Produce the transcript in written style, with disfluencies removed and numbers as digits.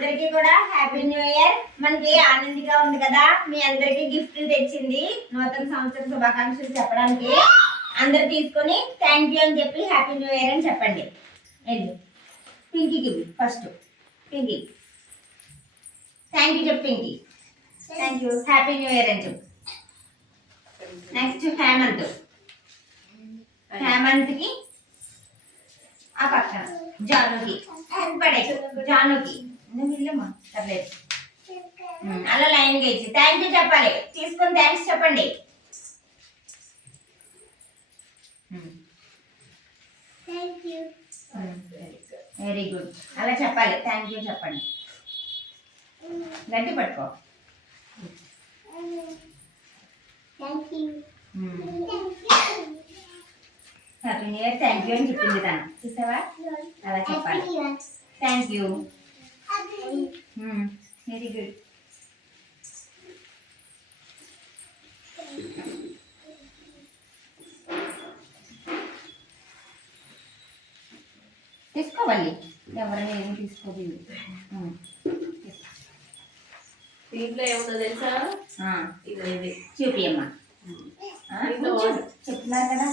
అందరికీ కూడా happy new year. మనకి ఆనందంగా ఉంది కదా, మీ అందరికి గిఫ్ట్లు తెచ్చింది నూతన సంవత్సర శుభాకాంక్షలు చెప్పడానికి. అందరు తీసుకొని థ్యాంక్ యూ అని చెప్పి హ్యాపీ న్యూ ఇయర్ అని చెప్పండి. పింకీకి ఫస్ట్ పింకీ థ్యాంక్ యూ చెప్పు. Pinky thank you happy new year అని చెప్పు. నెక్స్ట్ హేమంత్కి ఆ పక్కన జానుకి పడే జానుకి ఇల్లమ్మా పర్లేదు. అలా లైన్గా ఇచ్చి థ్యాంక్ యూ చెప్పాలి. తీసుకొని థ్యాంక్స్ చెప్పండి. Very good. అలా చెప్పాలి, థ్యాంక్ యూ చెప్పండి. గట్టి పట్టుకో. Happy new year thank you అని చెప్పింది తను, చూసావా? అలా చెప్పాలి. Thank you. Very good. తీసుకోవాలి, ఎవరైనా ఏమి తీసుకోవాలి. దీంట్లో ఏముందో తెలుసా? ఇది చూపియమ్మా. చెప్తున్నారు కదా.